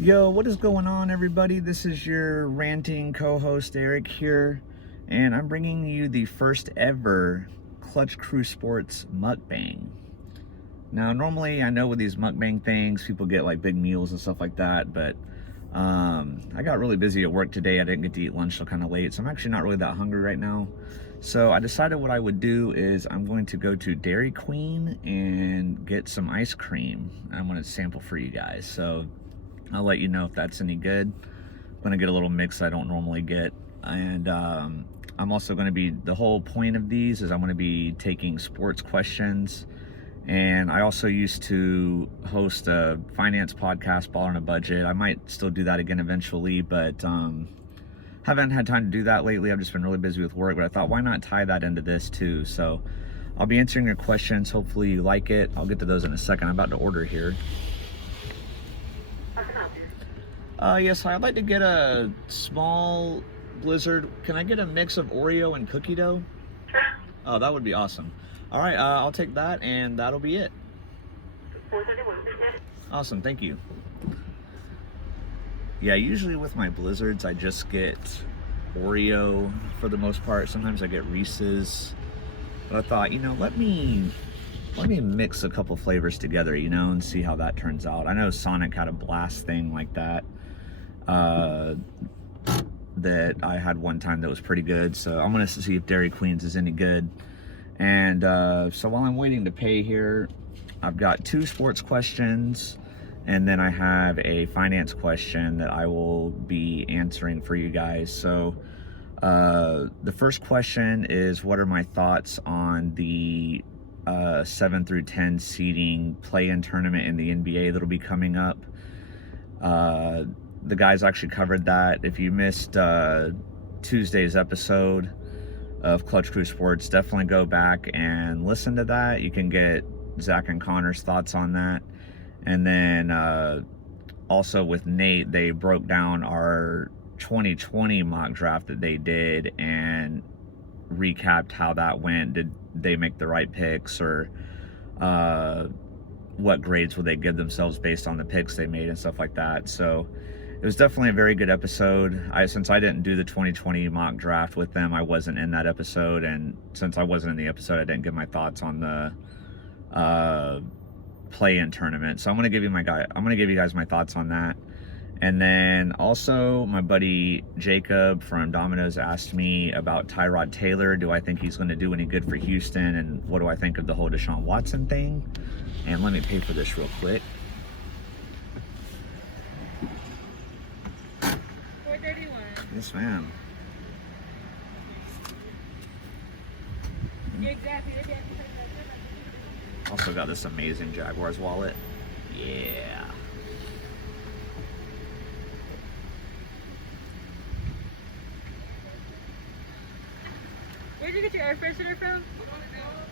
Yo, what is going on, everybody? This is your ranting co-host Eric here, and I'm bringing you the first ever Clutch Crew Sports mukbang. Now, normally I know with these mukbang things, people get like big meals and stuff like that, but I got really busy at work today. I didn't get to eat lunch till kind of late, so I'm actually not really that hungry right now. So I decided what I would do is I'm going to go to Dairy Queen and get some ice cream. I'm going to sample for you guys. So I'll let you know if that's any good. I'm gonna get a little mix I don't normally get. And I'm also gonna be, the whole point of these is I'm gonna be taking sports questions. And I also used to host a finance podcast, Ball on a Budget. I might still do that again eventually, but haven't had time to do that lately. I've just been really busy with work, but I thought, why not tie that into this too? So I'll be answering your questions. Hopefully you like it. I'll get to those in a second. I'm about to order here. Yes, I'd like to get a small Blizzard. Can I get a mix of Oreo and cookie dough? Sure. Oh, that would be awesome. All right, I'll take that, and that'll be it. 431. Awesome, thank you. Yeah, usually with my Blizzards, I just get Oreo for the most part. Sometimes I get Reese's. But I thought, let me mix a couple flavors together, and see how that turns out. I know Sonic had a blast thing like that. That I had one time that was pretty good, so I'm gonna see if Dairy Queen's is any good. And so while I'm waiting to pay here, I've got 2 sports questions, and then I have a finance question that I will be answering for you guys. So the first question is, what are my thoughts on the 7 through 10 seeding play-in tournament in the NBA that'll be coming up? The guys actually covered that. If you missed Tuesday's episode of Clutch Crew Sports, definitely go back and listen to that. You can get Zach and Connor's thoughts on that. And then also with Nate, they broke down our 2020 mock draft that they did and recapped how that went. Did they make the right picks, or what grades would they give themselves based on the picks they made and stuff like that? So it was definitely a very good episode. Since I didn't do the 2020 mock draft with them, I wasn't in that episode, and since I wasn't in the episode, I didn't give my thoughts on the play-in tournament. So I'm gonna give you guys my thoughts on that. And then also, my buddy Jacob from Domino's asked me about Tyrod Taylor. Do I think he's going to do any good for Houston? And what do I think of the whole Deshaun Watson thing? And let me pay for this real quick. 431. Yes, ma'am. Yeah, exactly. Also got this amazing Jaguars wallet. Yeah. Where'd you get your air freshener from?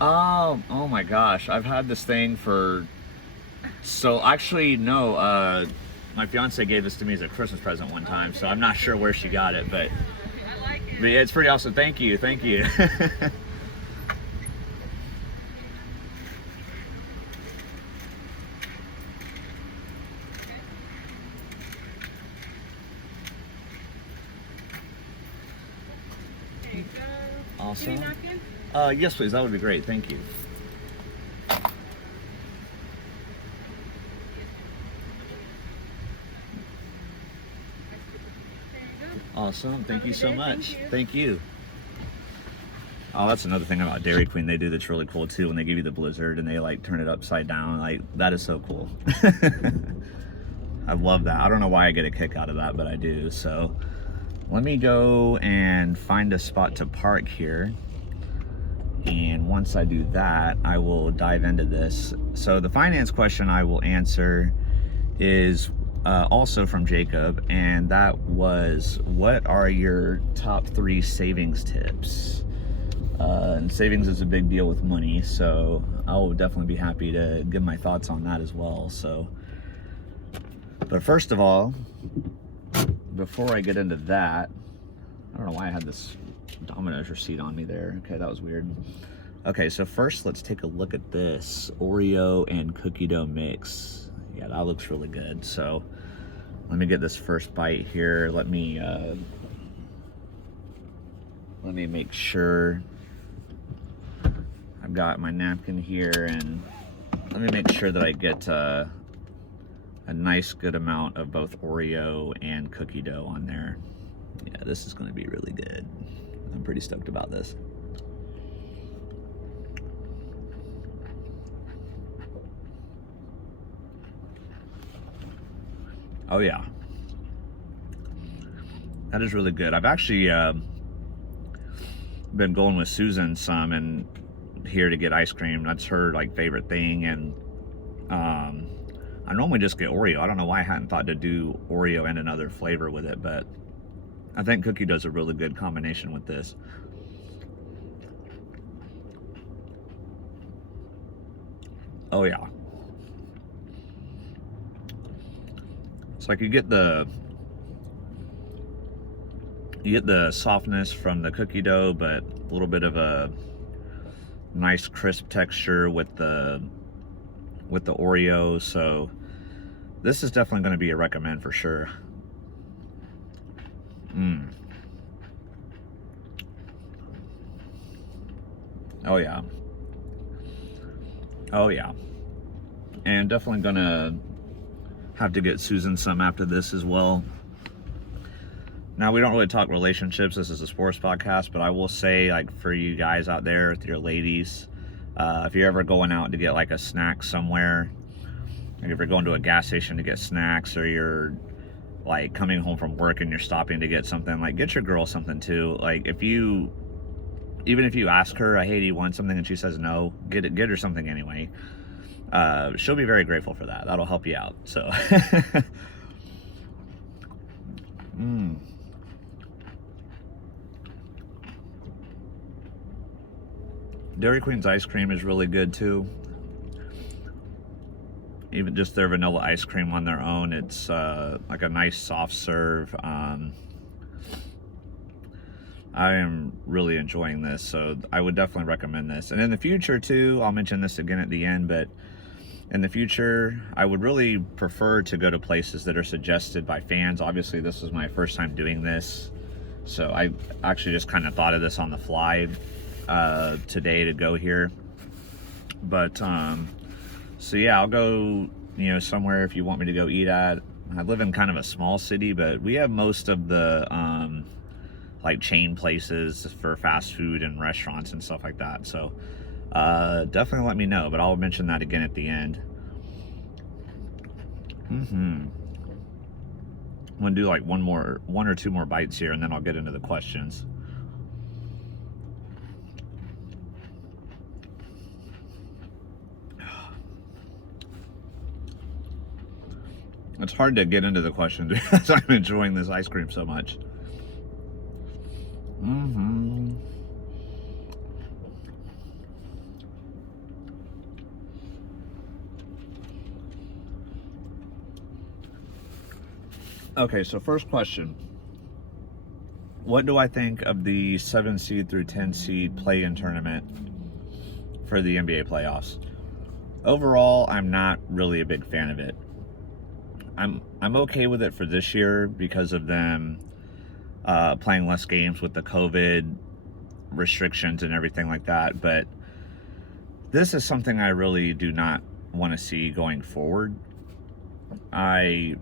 Oh my gosh. I've had this thing for... So actually, no. My fiance gave this to me as a Christmas present one time, so I'm not sure where she got it, but... I like it. But yeah, it's pretty awesome. Thank you. Thank you. There you go. Awesome. Give me a napkin? Yes, please. That would be great. Thank you. There you go. Awesome. Thank you Have a so good day. much. Thank you. Thank you. Oh, that's another thing about Dairy Queen. They do that's really cool too. When they give you the Blizzard and they like turn it upside down, like that is so cool. I love that. I don't know why I get a kick out of that, but I do. So let me go and find a spot to park here. And once I do that, I will dive into this. So the finance question I will answer is also from Jacob, and that was, what are your top 3 savings tips? And savings is a big deal with money, so I will definitely be happy to give my thoughts on that as well. So, but first of all, before I get into that, I don't know why I had this Domino's receipt on me there. Okay, that was weird. Okay, so first let's take a look at this Oreo and cookie dough mix. Yeah, that looks really good. So Let me get this first bite here. Let me make sure I've got my napkin here, and let me make sure that I get a nice good amount of both Oreo and cookie dough on there. Yeah, this is going to be really good. I'm pretty stoked about this. Oh yeah, that is really good. I've actually been going with Susan some and here to get ice cream. That's her like favorite thing, and I normally just get Oreo. I don't know why I hadn't thought to do Oreo and another flavor with it, but I think cookie does a really good combination with this. Oh yeah. It's like you get the softness from the cookie dough, but a little bit of a nice crisp texture with the Oreo. So this is definitely going to be a recommend for sure. Oh yeah. Oh yeah. And definitely gonna have to get Susan some after this as well. Now, we don't really talk relationships. This is a sports podcast, but I will say, like, for you guys out there, with your ladies, if you're ever going out to get like a snack somewhere, like if you're going to a gas station to get snacks, or you're like coming home from work and you're stopping to get something, like get your girl something too. Like even if you ask her, hey, do you want something, and she says no, get her something anyway. She'll be very grateful for that. That'll help you out. So Dairy Queen's ice cream is really good too. Even just their vanilla ice cream on their own, it's like a nice soft serve. I am really enjoying this, so I would definitely recommend this. And in the future too, I'll mention this again at the end, but in the future, I would really prefer to go to places that are suggested by fans. Obviously, this was my first time doing this, so I actually just kind of thought of this on the fly today to go here. But so yeah, I'll go, somewhere if you want me to go eat at. I live in kind of a small city, but we have most of the like chain places for fast food and restaurants and stuff like that. So definitely let me know, but I'll mention that again at the end. I'm gonna do like one or two more bites here, and then I'll get into the questions. It's hard to get into the questions because I'm enjoying this ice cream so much. Okay, so first question. What do I think of the 7 seed through 10 seed play-in tournament for the NBA playoffs? Overall, I'm not really a big fan of it. I'm okay with it for this year because of them playing less games with the COVID restrictions and everything like that, but this is something I really do not want to see going forward. I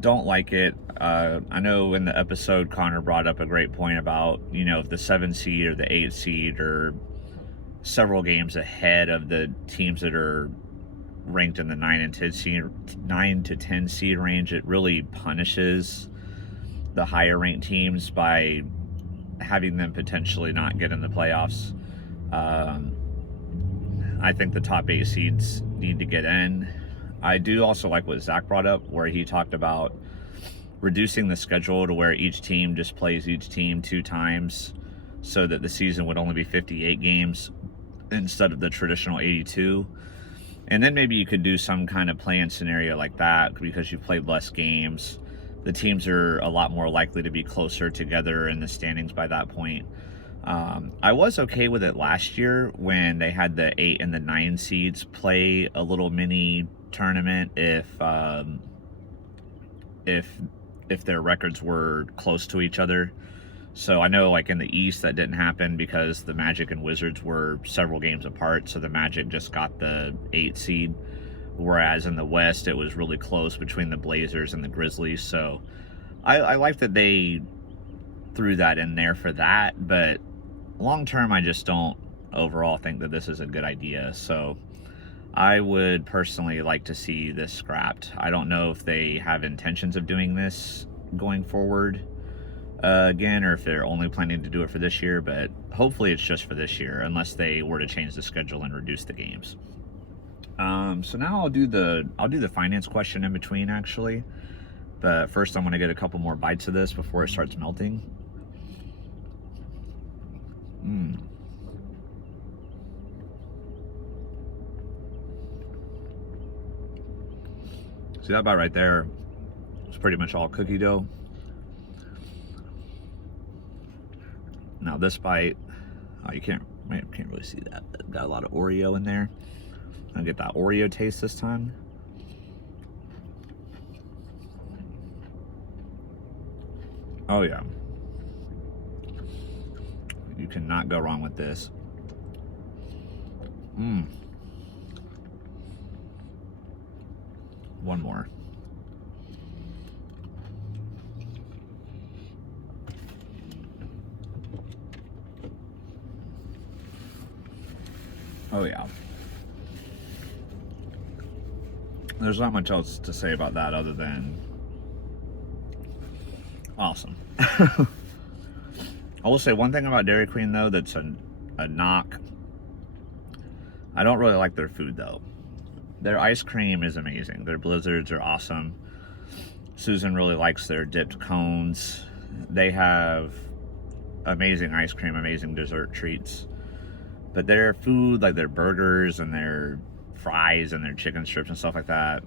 don't like it. I know in the episode Connor brought up a great point about, if the 7 seed or the 8 seed are several games ahead of the teams that are ranked in the 9 to 10 seed range, it really punishes the higher ranked teams by having them potentially not get in the playoffs. I think the top 8 seeds need to get in. I do also like what Zach brought up, where he talked about reducing the schedule to where each team just plays each team 2 times, so that the season would only be 58 games instead of the traditional 82. And then maybe you could do some kind of play-in scenario like that, because you've played less games. The teams are a lot more likely to be closer together in the standings by that point. I was okay with it last year when they had the 8 and the 9 seeds play a little mini tournament if if their records were close to each other. So I know like in the East that didn't happen because the Magic and Wizards were several games apart, so the Magic just got the 8 seed, whereas in the West it was really close between the Blazers and the Grizzlies. So I like that they threw that in there for that, but long term I just don't overall think that this is a good idea. So I would personally like to see this scrapped. I don't know if they have intentions of doing this going forward again, or if they're only planning to do it for this year, but hopefully it's just for this year, unless they were to change the schedule and reduce the games. So now I'll do the finance question in between, actually. But first I'm going to get a couple more bites of this before it starts melting. See that bite right there? It's pretty much all cookie dough. Now this bite, you can't really see that. But got a lot of Oreo in there. I'll get that Oreo taste this time. Oh yeah. You cannot go wrong with this. One more. Oh yeah. There's not much else to say about that other than awesome. I will say one thing about Dairy Queen though that's a knock. I don't really like their food though. Their ice cream is amazing. Their blizzards are awesome. Susan really likes their dipped cones. They have amazing ice cream, amazing dessert treats. But their food, like their burgers and their fries and their chicken strips and stuff like that,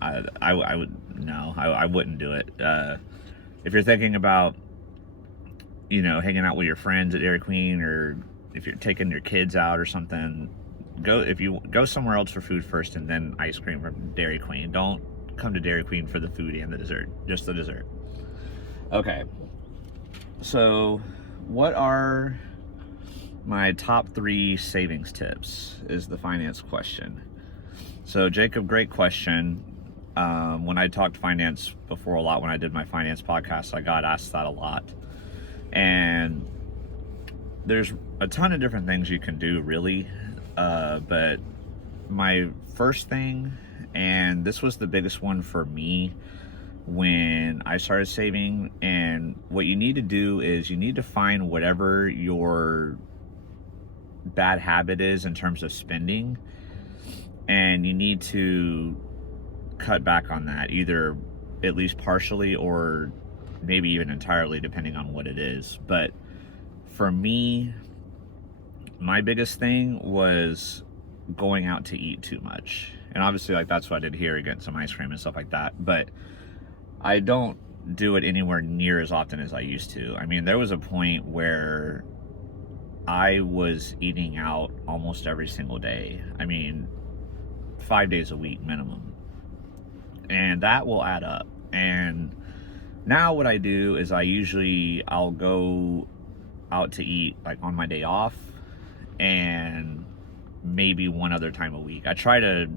I wouldn't do it. If you're thinking about, hanging out with your friends at Dairy Queen, or if you're taking your kids out or something, go somewhere else for food first and then ice cream from Dairy Queen. Don't come to Dairy Queen for the food and the dessert, just the dessert. Okay, so what are my top 3 savings tips is the finance question. So Jacob, great question. When I talked finance before a lot, when I did my finance podcast, I got asked that a lot. And there's a ton of different things you can do really. But my first thing, and this was the biggest one for me when I started saving, and what you need to do is you need to find whatever your bad habit is in terms of spending, and you need to cut back on that, either at least partially or maybe even entirely, depending on what it is. But for me, my biggest thing was going out to eat too much. And obviously, like, that's what I did here, getting some ice cream and stuff like that. But I don't do it anywhere near as often as I used to. I mean, there was a point where I was eating out almost every single day. I mean, 5 days a week minimum. And that will add up. And now what I do is I'll go out to eat like on my day off, and maybe one other time a week. I try to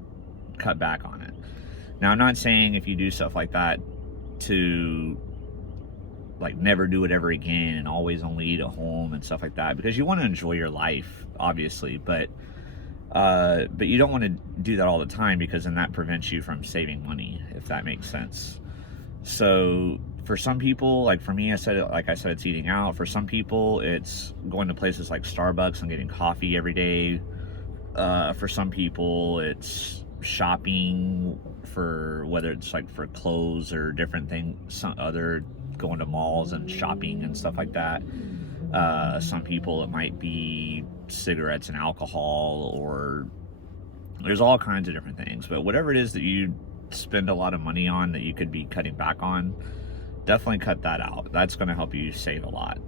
cut back on it. Now, I'm not saying if you do stuff like that to like never do it ever again and always only eat at home and stuff like that, because you want to enjoy your life, obviously, but you don't want to do that all the time, because then that prevents you from saving money, if that makes sense. So for some people, like for me, like I said, it's eating out. For some people, it's going to places like Starbucks and getting coffee every day. For some people, it's shopping, for whether it's like for clothes or different things, going to malls and shopping and stuff like that. Some people, it might be cigarettes and alcohol, or there's all kinds of different things. But whatever it is that you spend a lot of money on that you could be cutting back on, definitely cut that out. That's going to help you save a lot.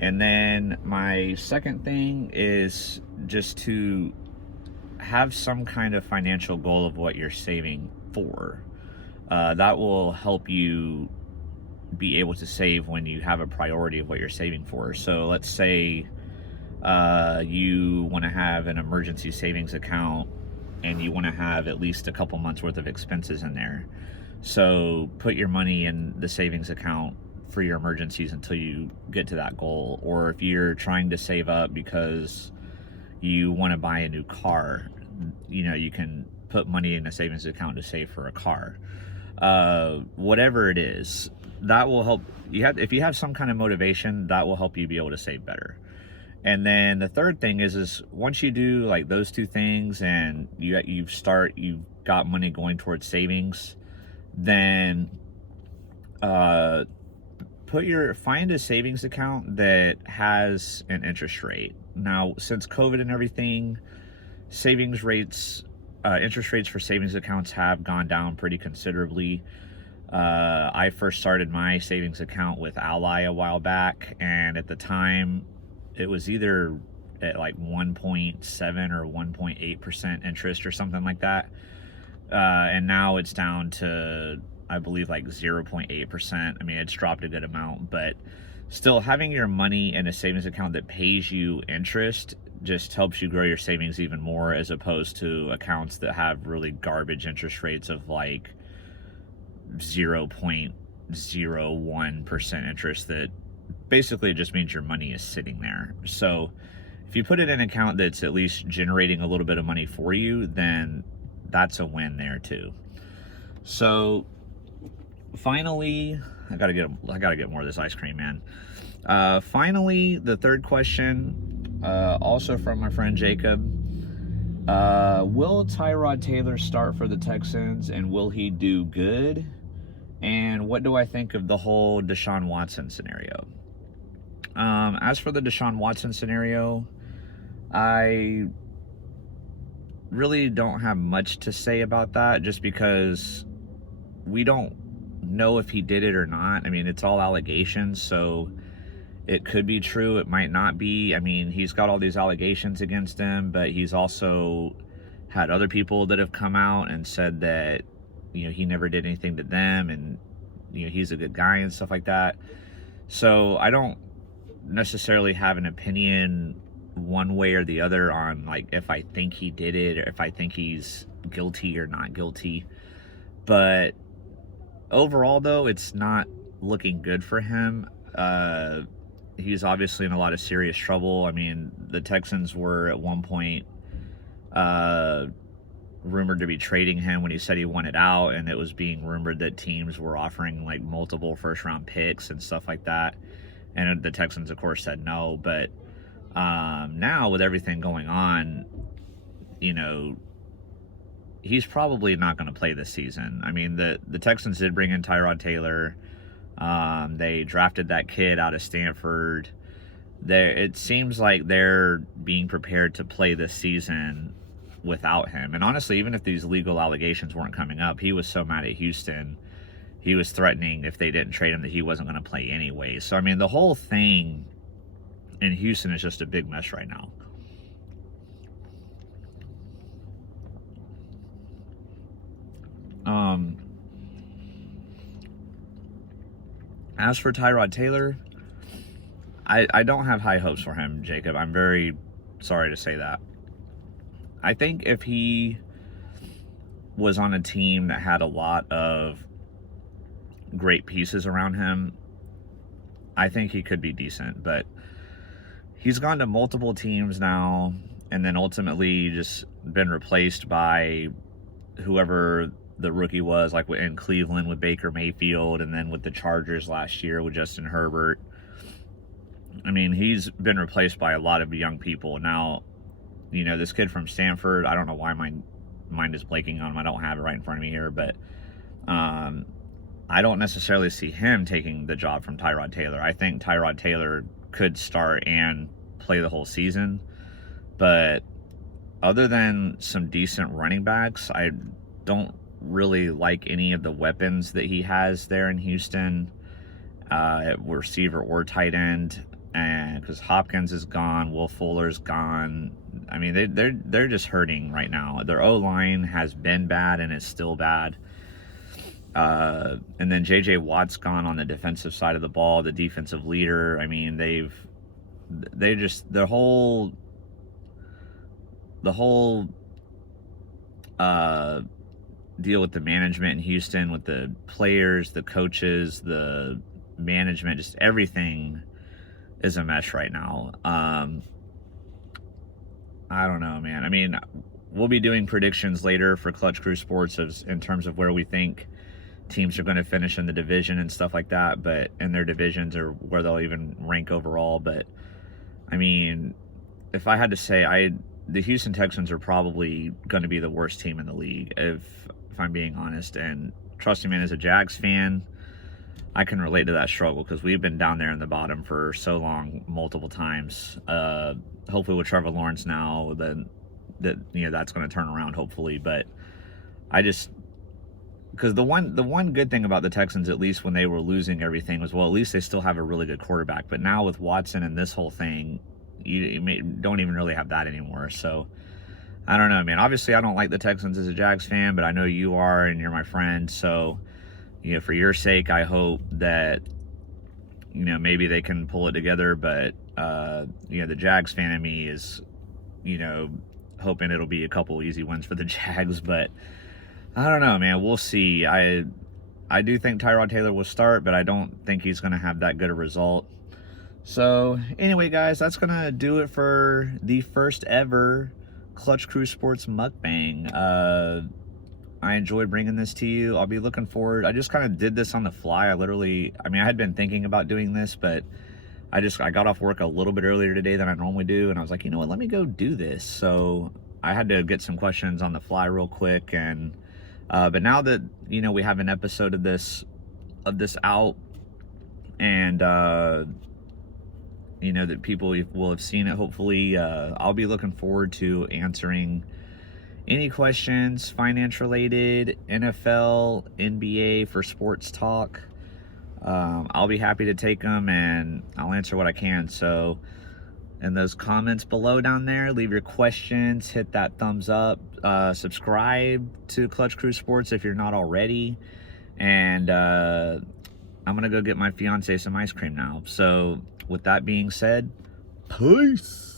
And then my second thing is just to have some kind of financial goal of what you're saving for. that will help you be able to save when you have a priority of what you're saving for. So let's say you want to have an emergency savings account and you want to have at least a couple months worth of expenses in there. So put your money in the savings account for your emergencies until you get to that goal. Or if you're trying to save up because you want to buy a new car, you can put money in a savings account to save for a car. Whatever it is, that will help you if you have some kind of motivation, that will help you be able to save better. And then the third thing is once you do like those two things and you've got money going towards savings, then find a savings account that has an interest rate. Now, since COVID and everything, interest rates for savings accounts have gone down pretty considerably. I first started my savings account with Ally a while back, and at the time it was either at like 1.7 or 1.8% interest or something like that. And now it's down to, I believe, like 0.8%. I mean, it's dropped a good amount, but still having your money in a savings account that pays you interest just helps you grow your savings even more, as opposed to accounts that have really garbage interest rates of like 0.01% interest that basically just means your money is sitting there. So if you put it in an account that's at least generating a little bit of money for you, then that's a win there too. So finally, I gotta get more of this ice cream, man. Finally, the third question, also from my friend Jacob. Will Tyrod Taylor start for the Texans, and will he do good? And what do I think of the whole Deshaun Watson scenario? As for the Deshaun Watson scenario, I really don't have much to say about that, just because we don't know if he did it or not. I mean, it's all allegations, so it could be true, it might not be. I mean, he's got all these allegations against him, but he's also had other people that have come out and said that, he never did anything to them, and, he's a good guy and stuff like that. So I don't necessarily have an opinion one way or the other on like if I think he did it or if I think he's guilty or not guilty. But overall, though, it's not looking good for him. He's obviously in a lot of serious trouble. I mean, the Texans were at one point rumored to be trading him when he said he wanted out, and it was being rumored that teams were offering like multiple first-round picks and stuff like that. And the Texans, of course, said no. But now with everything going on, he's probably not going to play this season. I mean, the Texans did bring in Tyrod Taylor. They drafted that kid out of Stanford. It seems like they're being prepared to play this season without him. And honestly, even if these legal allegations weren't coming up, he was so mad at Houston, he was threatening if they didn't trade him that he wasn't going to play anyway. So, I mean, the whole thing in Houston is just a big mess right now. As for Tyrod Taylor, I don't have high hopes for him, Jacob. I'm very sorry to say that. I think if he was on a team that had a lot of great pieces around him, I think he could be decent. But he's gone to multiple teams now, and then ultimately just been replaced by whoever the rookie was, like in Cleveland with Baker Mayfield, and then with the Chargers last year with Justin Herbert. I mean, he's been replaced by a lot of young people. Now, this kid from Stanford, I don't know why my mind is blanking on him. I don't have it right in front of me here, but I don't necessarily see him taking the job from Tyrod Taylor. I think Tyrod Taylor could start and play the whole season, but other than some decent running backs, I don't really like any of the weapons that he has there in Houston, at receiver or tight end. And because Hopkins is gone, Will Fuller's gone. I mean, they're just hurting right now. Their O-line has been bad and is still bad. And then J.J. Watt's gone on the defensive side of the ball, the defensive leader. I mean, they just, the whole deal with the management in Houston, with the players, the coaches, the management, just everything is a mess right now. I don't know, man. I mean, we'll be doing predictions later for Clutch Crew Sports in terms of where we think teams are going to finish in the division and stuff like that, but in their divisions, or where they'll even rank overall. But I mean, if I had to say, the Houston Texans are probably going to be the worst team in the league, if I'm being honest. And trust me, man, as a Jags fan, I can relate to that struggle, because we've been down there in the bottom for so long, multiple times. Hopefully with Trevor Lawrence now, then that's going to turn around, hopefully. But because the one good thing about the Texans, at least when they were losing everything, was, well, at least they still have a really good quarterback. But now with Watson and this whole thing, you don't even really have that anymore. So I don't know, man. Obviously, I don't like the Texans as a Jags fan, but I know you are, and you're my friend. So, for your sake, I hope that, maybe they can pull it together. But, the Jags fan in me is, hoping it'll be a couple easy wins for the Jags. But I don't know, man. We'll see. I do think Tyrod Taylor will start, but I don't think he's going to have that good a result. So, anyway, guys, that's going to do it for the first ever Clutch Crew Sports Mukbang. I enjoyed bringing this to you. I'll be looking forward. I just kind of did this on the fly. I had been thinking about doing this, but I got off work a little bit earlier today than I normally do, and I was like, you know what, let me go do this. So I had to get some questions on the fly real quick, and but now that we have an episode of this out, and that people will have seen it, hopefully, I'll be looking forward to answering any questions finance related, NFL, NBA, for sports talk. I'll be happy to take them, and I'll answer what I can. So in those comments below down there, leave your questions, hit that thumbs up, subscribe to Clutch Crew Sports if you're not already. And I'm gonna go get my fiance some ice cream now. So with that being said, peace.